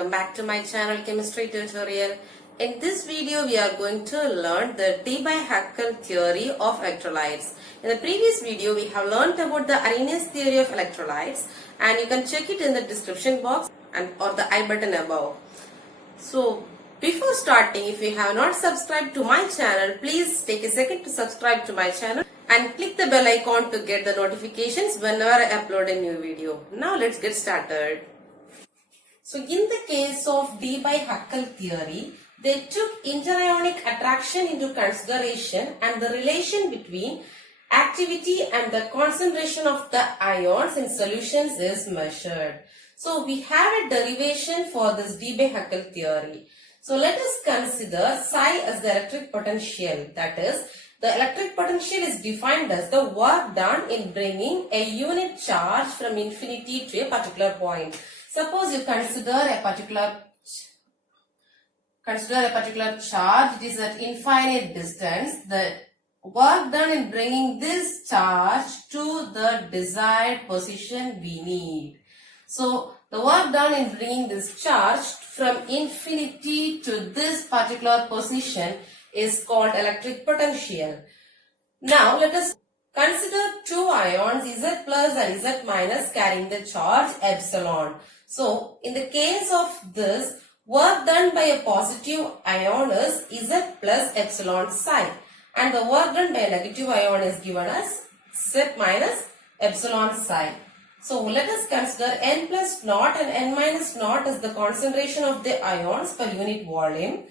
welcome back to my channel chemistry tutorial. In this video we are going to learn the Debye Huckel theory of electrolytes. In the previous video we have learned about the Arrhenius theory of electrolytes and you can check it in the description box and or the I button above. So before starting, if you have not subscribed to my channel, please take a second to subscribe to my channel and click the bell icon to get the notifications whenever I upload a new video. Now let's get started. So in the case of Debye Huckel theory, they took interionic attraction into consideration and the relation between activity and the concentration of the ions in solutions is measured. So we have a derivation for this Debye Huckel theory. So let us consider psi as the electric potential. That is, the electric potential is defined as the work done in bringing a unit charge from infinity to a particular point. Suppose you consider a particular charge, it is at infinite distance. The work done in bringing this charge to the desired position we need. So the work done in bringing this charge from infinity to this particular position is called electric potential. Now let us consider two ions Z plus and Z minus carrying the charge epsilon. So in the case of this, work done by a positive ion is Z plus epsilon psi and the work done by a negative ion is given as Z minus epsilon psi. So let us consider N plus naught and N minus naught as the concentration of the ions per unit volume.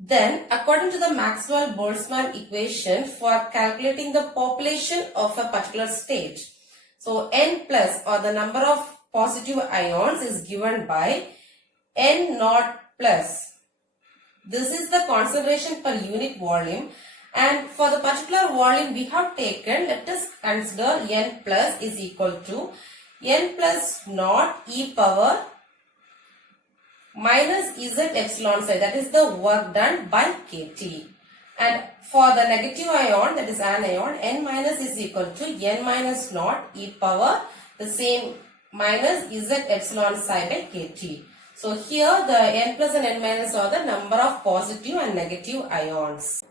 Then according to the Maxwell-Boltzmann equation for calculating the population of a particular state. So N plus or the number of positive ions is given by N naught plus. This is the concentration per unit volume. And for the particular volume we have taken, let us consider N plus is equal to N plus naught e power minus Z epsilon psi, that is the work done by kT. And for the negative ion, that is anion, N minus is equal to N minus naught e power the same minus Z epsilon psi by kT. So here the N plus and N minus are the number of positive and negative ions.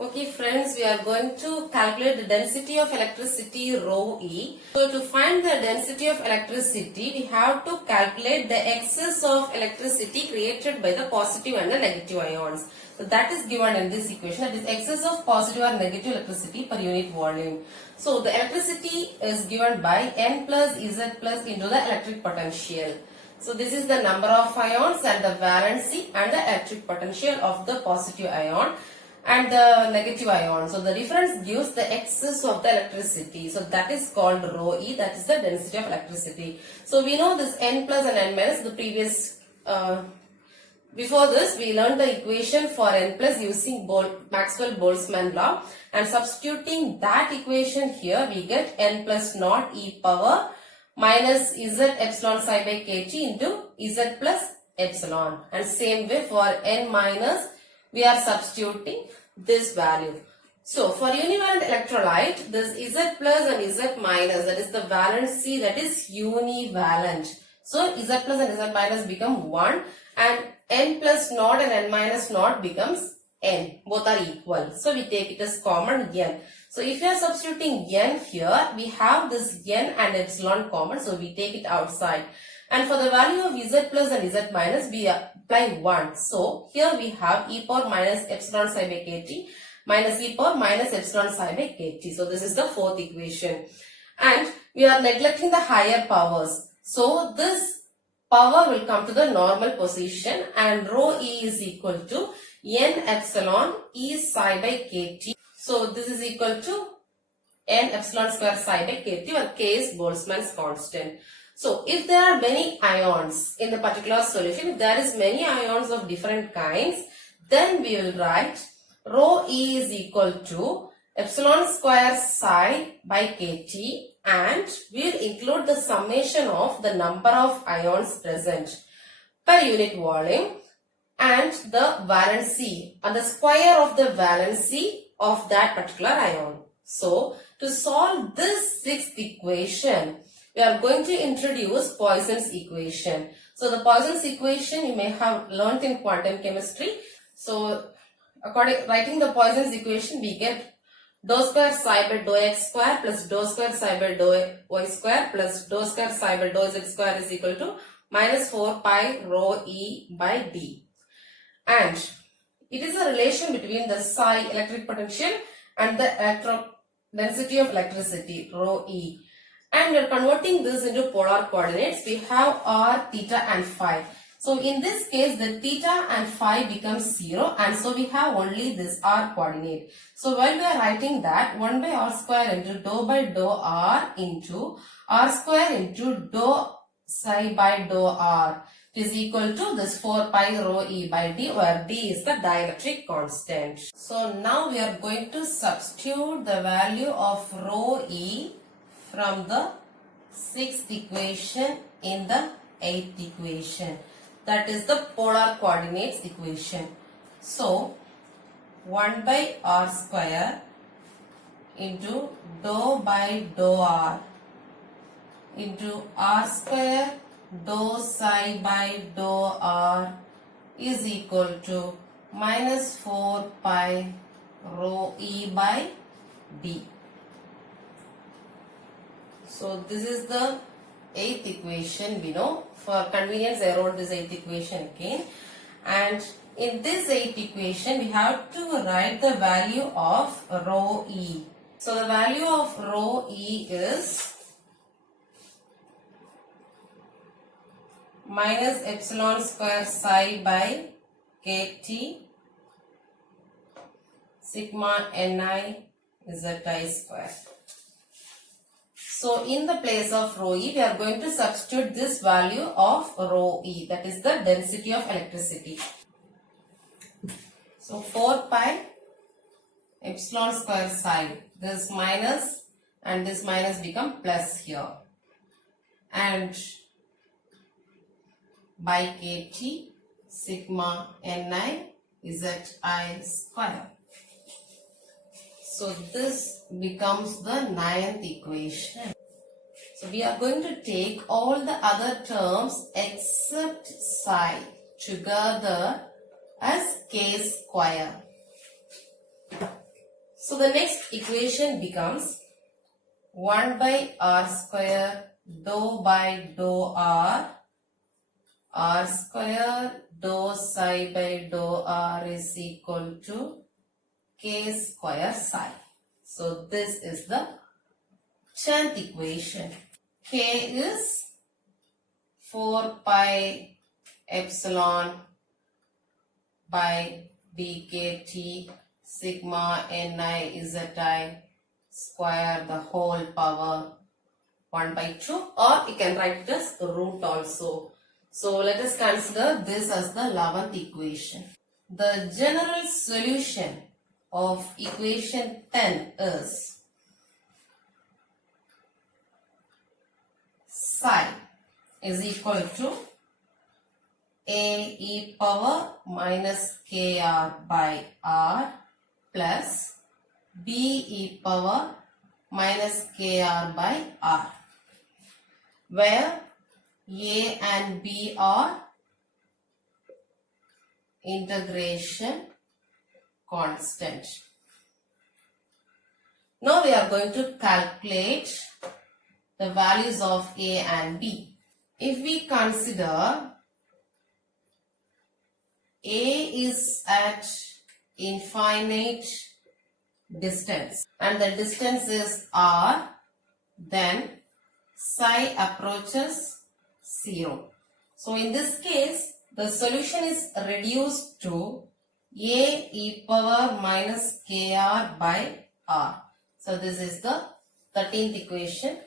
Okay friends, we are going to calculate the density of electricity rho E. So to find the density of electricity, we have to calculate the excess of electricity created by the positive and the negative ions. So that is given in this equation, that is excess of positive or negative electricity per unit volume. So the electricity is given by N plus Z plus into the electric potential. So this is the number of ions and the valency and the electric potential of the positive ion and the negative ion. So the difference gives the excess of the electricity. So that is called rho E, that is the density of electricity. So we know this N plus and N minus, the previous, before this we learned the equation for N plus using Maxwell-Boltzmann law, and substituting that equation here we get N plus naught e power minus Z epsilon psi by kT into Z plus epsilon, and same way for N minus we are substituting this value. So for univalent electrolyte, this Z plus and Z minus, that is the valency, that is univalent. So Z plus and Z minus become 1 and N plus naught and N minus naught becomes N. Both are equal. So we take it as common N. So if you are substituting N here, we have this N and epsilon common. So we take it outside. And for the value of Z plus and Z minus, we apply 1. So here we have e power minus epsilon psi by kT minus e power minus epsilon psi by kT. So this is the fourth equation. And we are neglecting the higher powers. So this power will come to the normal position and rho E is equal to N epsilon E psi by kT. So this is equal to N epsilon square psi by kT, or K is Boltzmann's constant. So if there are many ions in the particular solution, if there is many ions of different kinds, then we will write rho E is equal to epsilon square psi by kT, and we will include the summation of the number of ions present per unit volume and the valency and the square of the valency of that particular ion. So to solve this sixth equation, we are going to introduce Poisson's equation. So the Poisson's equation you may have learnt in quantum chemistry. So writing the Poisson's equation, we get dou square psi by dou x square plus dou square psi by dou y square plus dou square psi by dou z square is equal to minus 4 pi rho e by d. And it is a relation between the psi electric potential and the density of electricity rho e. And we are converting this into polar coordinates. We have r, theta and phi. So in this case, the theta and phi becomes 0, and so we have only this r coordinate. So while we are writing that, 1 by r square into dou by dou r into r square into dou psi by dou r is equal to this 4 pi rho e by d, where d is the dielectric constant. So now we are going to substitute the value of rho e from the 6th equation in the 8th equation. That is the polar coordinates equation. So 1 by r square into dou by dou r into r square dou psi by dou r is equal to minus 4 pi rho e by d. So this is the 8th equation we know. For convenience, I wrote this 8th equation again. And in this 8th equation, we have to write the value of rho e. So the value of rho e is minus epsilon square psi by kt sigma ni zi square. So in the place of rho e, we are going to substitute this value of rho e, that is the density of electricity. So 4 pi epsilon square psi, this minus and this minus become plus here, and by kt sigma ni zi square. So this becomes the 9th equation. So we are going to take all the other terms except psi together as k square. So the next equation becomes 1 by r square dou by dou r square dou psi by dou r is equal to k square psi. So this is the 10th equation. K is 4 pi epsilon by bkt sigma ni zi square the whole power 1 by 2, or you can write it as root also. So let us consider this as the 11th equation. The general solution of equation 10 is psi is equal to a e power minus kr by r plus b e power minus kr by r, where a and b are integration constant. Now we are going to calculate the values of a and b. If we consider a is at infinite distance and the distance is r, then psi approaches 0. So in this case, the solution is reduced to a e power minus kr by r. So this is the 13th equation.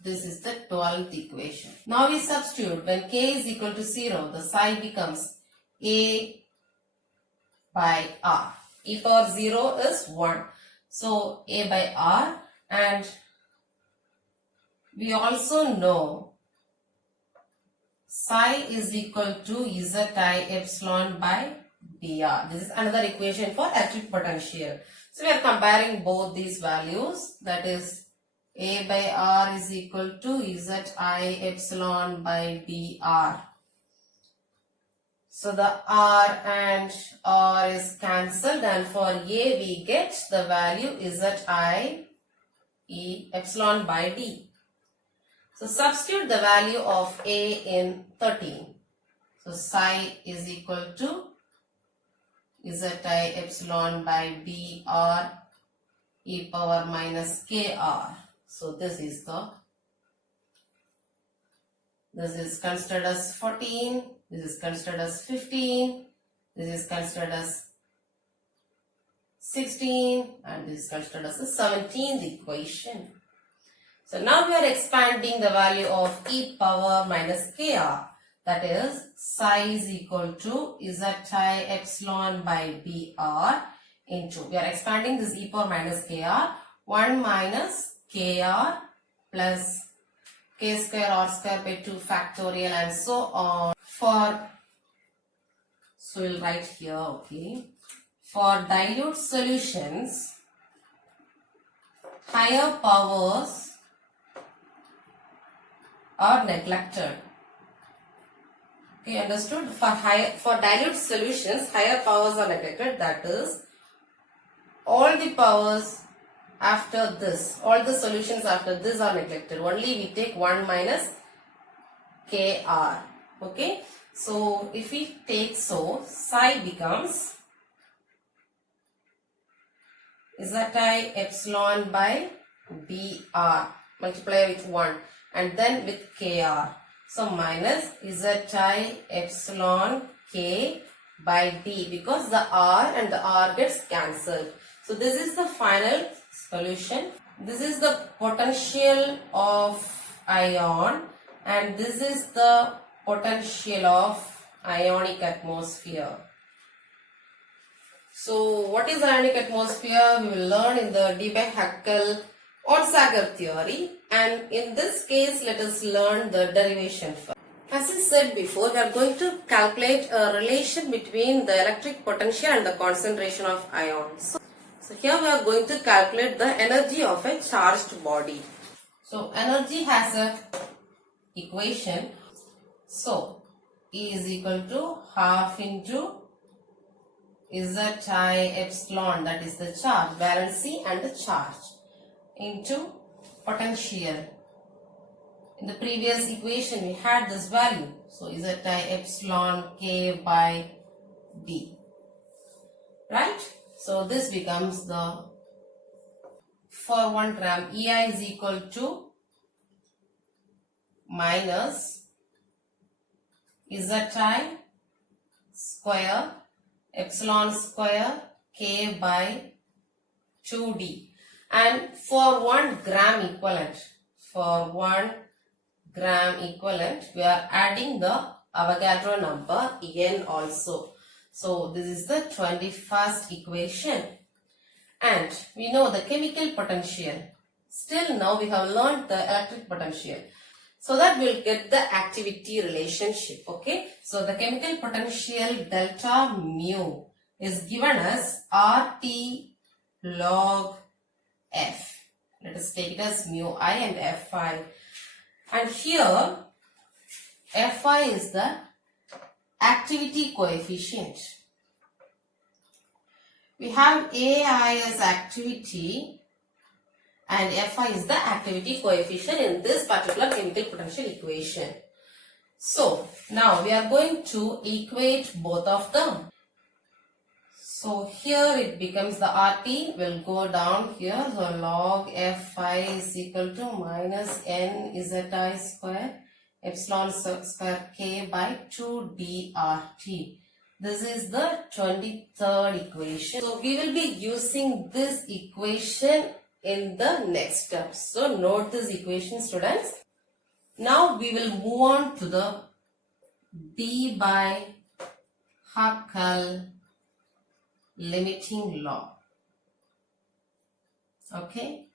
This is the 12th equation. Now we substitute. When k is equal to 0, the psi becomes a by r. E power 0 is 1. So a by r, and we also know psi is equal to zi epsilon by dr. This is another equation for electric potential. So we are comparing both these values, that is a by r is equal to zi epsilon by dr. So the R and R is cancelled, and for A we get the value Zi E epsilon by D. So substitute the value of A in 13. So psi is equal to Zi epsilon by B R e power minus KR. So this is considered as 14, this is considered as 15, this is considered as 16, and this is considered as the 17th equation. So now we are expanding the value of e power minus KR. That is, psi is equal to Zi epsilon by BR into, we are expanding this e power minus KR, 1 minus KR plus K square R square by 2 factorial and so on. So we'll write here, okay. For dilute solutions, higher powers are neglected. Okay, understood? For dilute solutions, higher powers are neglected. That is, all the powers after this, all the solutions after this are neglected. Only we take 1 minus KR. Okay. So if we take so, psi becomes Zi epsilon by BR multiply with 1 and then with KR. So minus Zi epsilon K by D, because the R and the R gets cancelled. So this is the final solution. This is the potential of ion and this is the potential of ionic atmosphere. So what is ionic atmosphere? We will learn in the Debye Huckel Onsager theory, and in this case let us learn the derivation first. As I said before, we are going to calculate a relation between the electric potential and the concentration of ions. So here we are going to calculate the energy of a charged body. So energy has a equation. So E is equal to half into Zi epsilon, that is the charge, valency and the charge, into potential. In the previous equation we had this value. So Zi epsilon K by D. Right? So this becomes the, for 1 gram, EI is equal to minus Zi square epsilon square K by 2D. And for 1 gram equivalent, we are adding the Avogadro number N also. So this is the 21st equation. And we know the chemical potential. Still now we have learned the electric potential. So that we'll get the activity relationship. Okay. So the chemical potential delta mu is given as RT log F. Let us take it as mu I and Fi. And here Fi is the activity coefficient. We have AI as activity and Fi is the activity coefficient in this particular chemical potential equation. So now we are going to equate both of them. So here it becomes the RT will go down here. So log Fi is equal to minus N Zi square epsilon square K by 2 dRT. This is the 23rd equation. So we will be using this equation in the next step. So note this equation, students. Now we will move on to the Debye Huckel limiting law. Okay.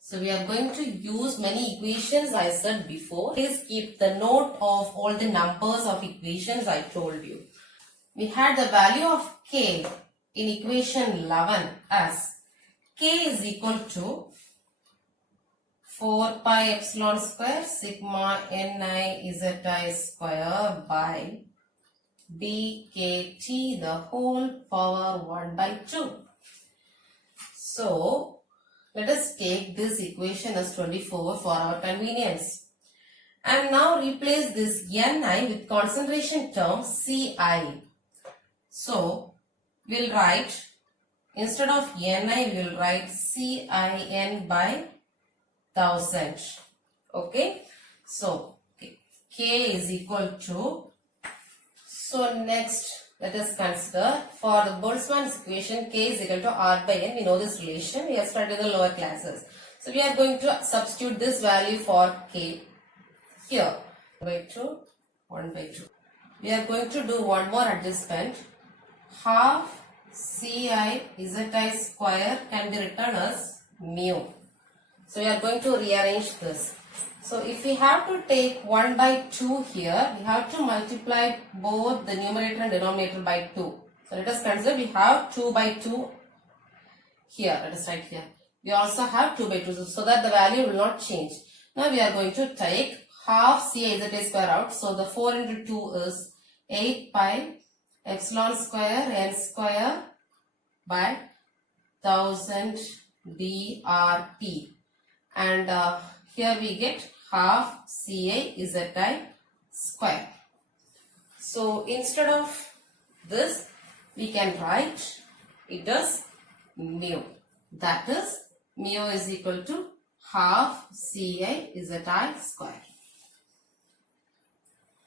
So we are going to use many equations I said before. Please keep the note of all the numbers of equations I told you. We had the value of K in equation 11 as K is equal to 4 pi epsilon square sigma Ni Zi square by dKt the whole power 1 by 2. So, let us take this equation as 24 for our convenience. And now replace this Ni with concentration term Ci. So, we'll write, instead of Ni, we'll write Cin by 1000. Okay. So, K is equal to, so next let us consider for the Boltzmann's equation K is equal to R by N. We know this relation. We have studied in the lower classes. So, we are going to substitute this value for K here. 1 by 2. We are going to do one more adjustment. Half Ci Zi square can be written as mu. So, we are going to rearrange this. So, if we have to take 1 by 2 here, we have to multiply both the numerator and denominator by 2. So, let us consider we have 2 by 2 here. Let us write here. We also have 2 by 2 so that the value will not change. Now, we are going to take half Ci Zi square out. So, the 4 into 2 is 8 pi epsilon square n square by 1000 dRt. And here we get half Ci Zi square. So, instead of this, we can write it as mu. That is, mu is equal to half Ci Zi square.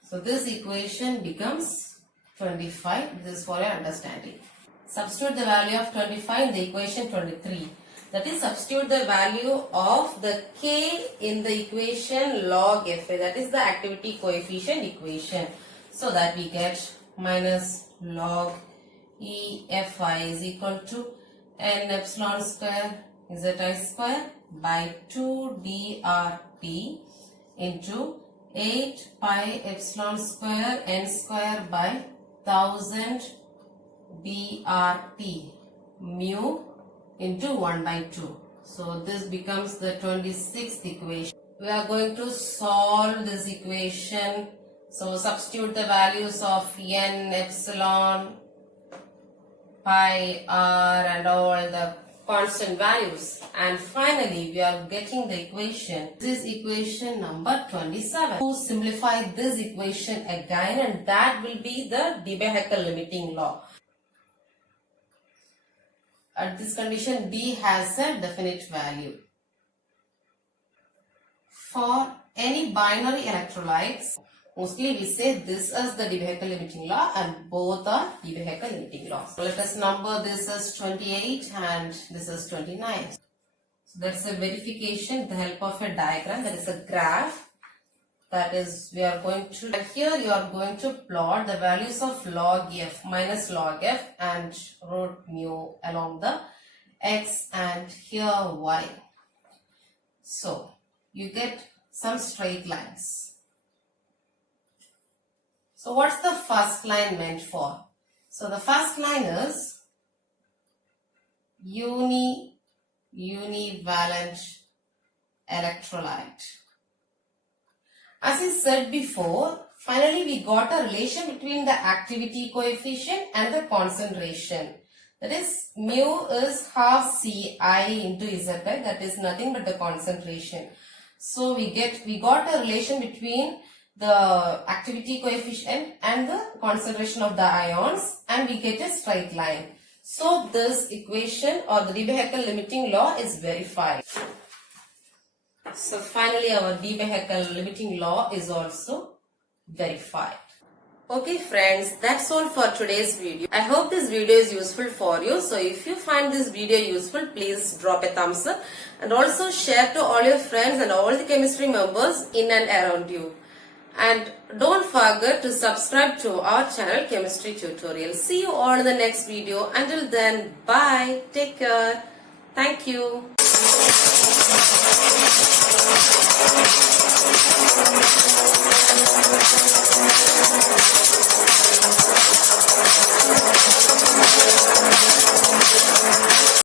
So, this equation becomes 25. This is for your understanding. Substitute the value of 25 in the equation 23. That is, substitute the value of the K in the equation log Fi. That is the activity coefficient equation. So that we get minus log EFi is equal to n epsilon square Zi square by 2 dRt into 8 pi epsilon square n square by 1000 dRt mu into 1 by 2. So, this becomes the 26th equation. We are going to solve this equation. So, substitute the values of n, epsilon, pi, r and all the constant values. And finally, we are getting the equation. This is equation number 27. To simplify this equation again, and that will be the Debye Huckel limiting law. At this condition, D has a definite value. For any binary electrolytes, mostly we say this is the Debye Huckel limiting law and both are Debye Huckel limiting laws. So let us number this as 28 and this is 29. So that's a verification with the help of a diagram, that is a graph. That is, we are going to, here you are going to plot the values of log F minus log F and root mu along the X and here Y. So, you get some straight lines. So, what's the first line meant for? So, the first line is univalent electrolyte. As I said before, finally we got a relation between the activity coefficient and the concentration. That is, mu is half Ci into Zi, that is nothing but the concentration. So we got a relation between the activity coefficient and the concentration of the ions, and we get a straight line. So this equation or the Debye Huckel limiting law is verified. So finally our Debye Huckel limiting law is also verified. Okay friends, that's all for today's video. I hope this video is useful for you. So if you find this video useful, please drop a thumbs up and also share to all your friends and all the chemistry members in and around you. And don't forget to subscribe to our channel Chemistry Tutorial. See you all in the next video. Until then, bye. Take care. Thank you.